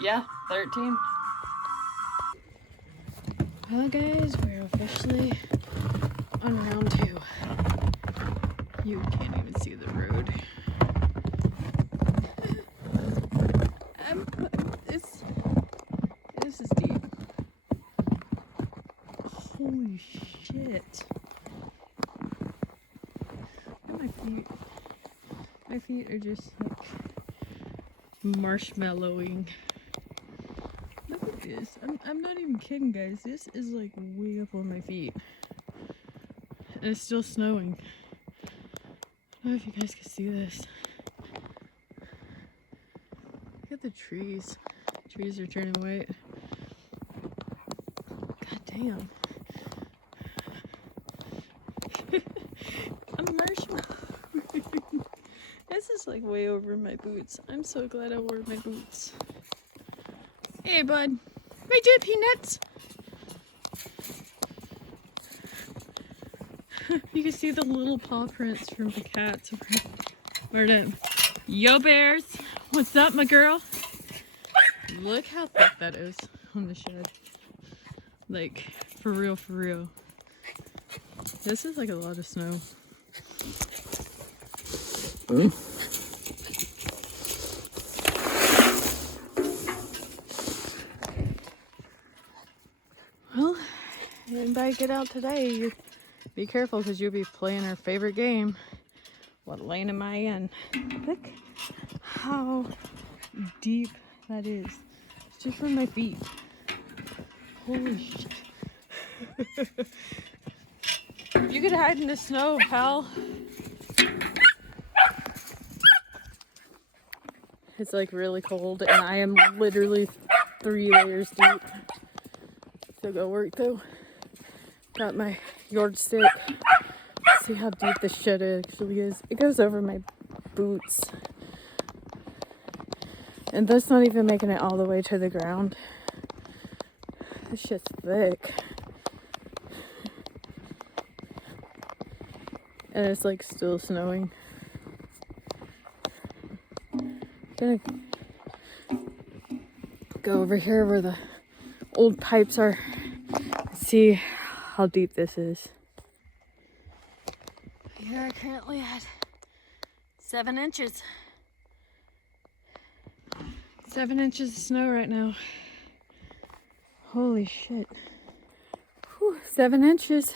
Yeah, 13. Well guys, we're officially on round 2. You can't even see the road. This is deep. Holy shit. Look at my feet. My feet are just like marshmallowing. Look at this. I'm not even kidding, guys. This is like way up on my feet. And it's still snowing. I don't know if you guys can see this. Look at the trees. Trees are turning white. God damn. I'm marshmallow. This is like way over my boots. I'm so glad I wore my boots. Hey, bud. My dear peanuts. You can see the little paw prints from the cats. Where'd it? Yo, bears. What's up, my girl? Look how thick that is on the shed. Like, for real, for real. This is like a lot of snow. Well, anybody get out today, you be careful because you'll be playing our favorite game. What lane am I in? Look how deep that is. It's just from my feet. Holy shit. You could hide in the snow, pal. It's like really cold and I am literally 3 layers deep. Still go work though. Got my yardstick. See how deep this shed actually is. It goes over my boots. And that's not even making it all the way to the ground. This shit's thick. And it's like still snowing. Gonna go over here where the old pipes are. See how deep this is. We are currently at 7 inches. 7 inches of snow right now. Holy shit. Whew, 7 inches.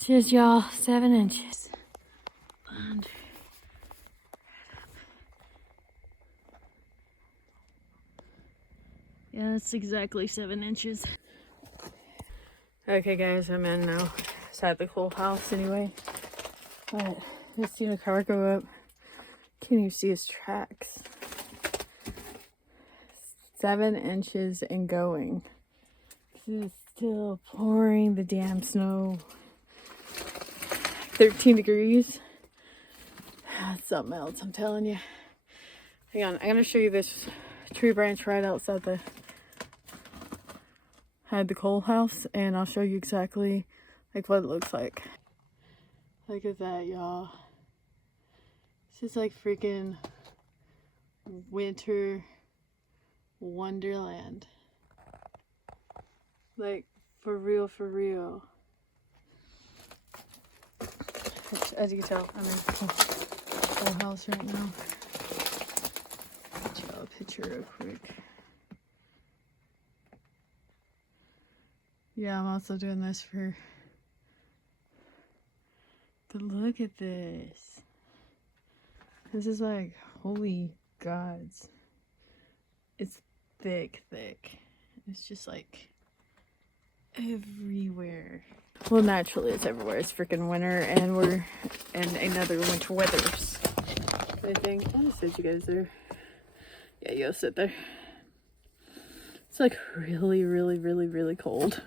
Cheers, y'all. 7 inches. And yeah, it's exactly 7 inches. Okay, guys, I'm in now. It's at the cool house anyway. But just seen a car go up. Can't even see his tracks. 7 inches and going. This is still pouring the damn snow. 13 degrees. That's something else, I'm telling you. Hang on, I'm gonna show you this tree branch right outside the coal house, and I'll show you exactly like what it looks like. Look at that, y'all. This is like freaking winter wonderland. Like, for real, for real. Which, as you can tell, I'm in the coal house right now. I'll show a picture real quick. Yeah, I'm also doing this for... But look at this. This is like, holy gods. It's thick, thick. It's just like everywhere. Well, naturally it's everywhere. It's freaking winter and we're in another winter weathers. I think, I'm gonna sit you guys there. Yeah, you go sit there. It's like really, really, really, really cold.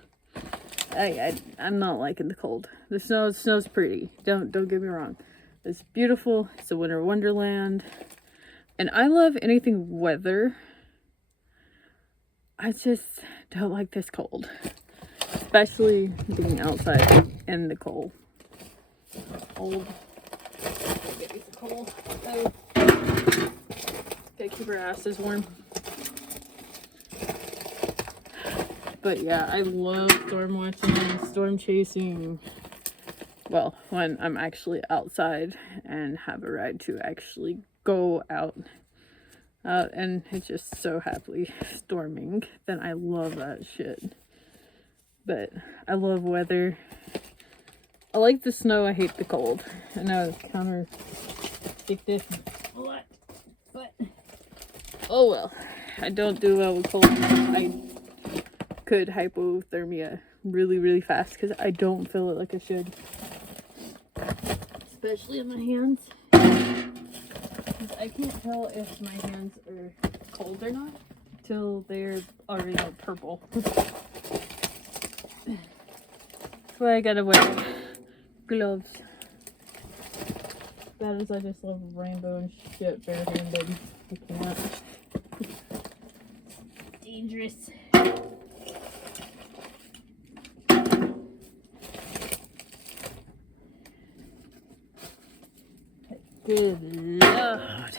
I'm not liking the cold. The snow's pretty. Don't get me wrong. It's beautiful. It's a winter wonderland. And I love anything weather. I just don't like this cold. Especially being outside in the cold. Cold. Cold. Gotta keep our asses warm. But yeah, I love storm watching, storm chasing. Well, when I'm actually outside and have a ride to actually go out and it's just so happily storming, then I love that shit. But I love weather. I like the snow, I hate the cold. I know it's counter-addictive, but oh well. I don't do well with cold. I could hypothermia really, really fast because I don't feel it like I should. Especially in my hands. I can't tell if my hands are cold or not till they're already like purple. That's why I gotta wear gloves. That is, I just love rainbow and shit barehanded. I can't. Dangerous. Good Lord.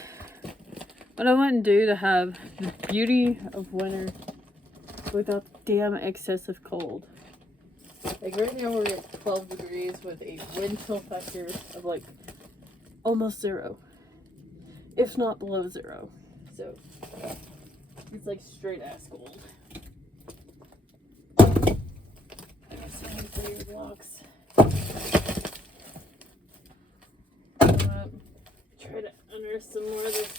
What I want to do to have the beauty of winter without the damn excessive cold. Like right now we're at 12 degrees with a wind chill factor of like almost 0. If not below 0. So it's like straight ass cold. I got so many clear blocks. Try to unearth some more of this.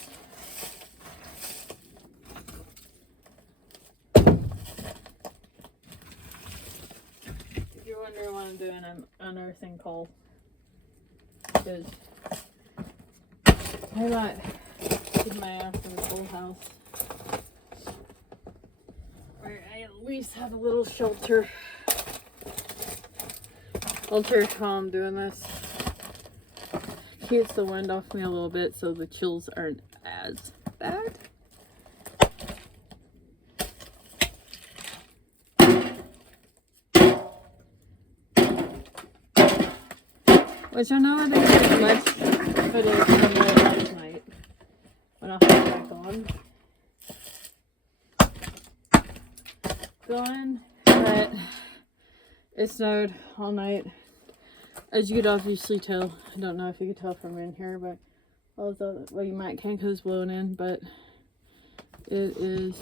If you're wondering what I'm doing, I'm unearthing coal. Because I might get my ass in the coal house. Where I at least have a little shelter. Shelter while I'm doing this. Keeps the wind off me a little bit so the chills aren't as bad. Which I know I didn't get much footage from it last night when I was back on. But it snowed all night. As you could obviously tell, I don't know if you could tell from in here, but well, you might can because it's blowing in, but it is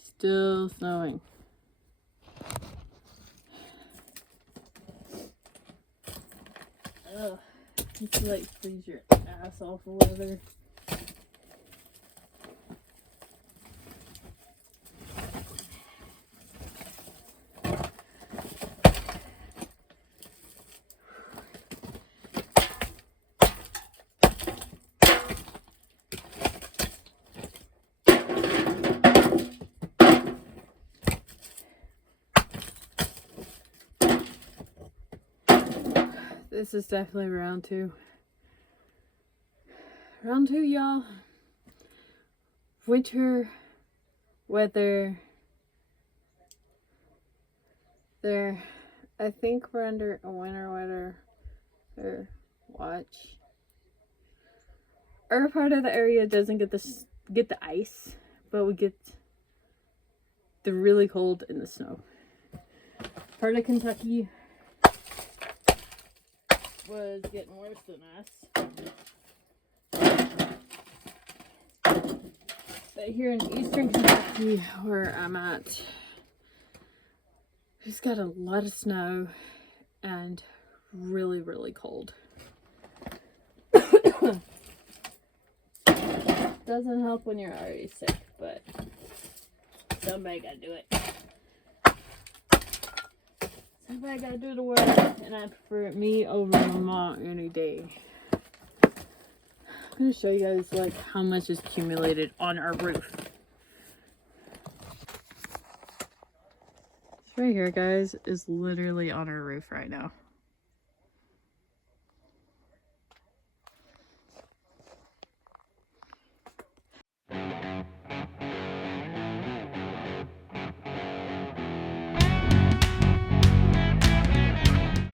still snowing. Ugh, it's like freeze your ass off of weather. This is definitely round 2. Round 2, y'all. Winter weather. There. I think we're under a winter weather watch. Our part of the area doesn't get the ice, but we get the really cold and the snow. Part of Kentucky was getting worse than us. But here in eastern Kentucky, where I'm at, we've got a lot of snow and really, really cold. Doesn't help when you're already sick, but somebody gotta do it. Somebody gotta do the work, and I prefer me over my mom any day. I'm gonna show you guys like how much is accumulated on our roof. This right here, guys, is literally on our roof right now.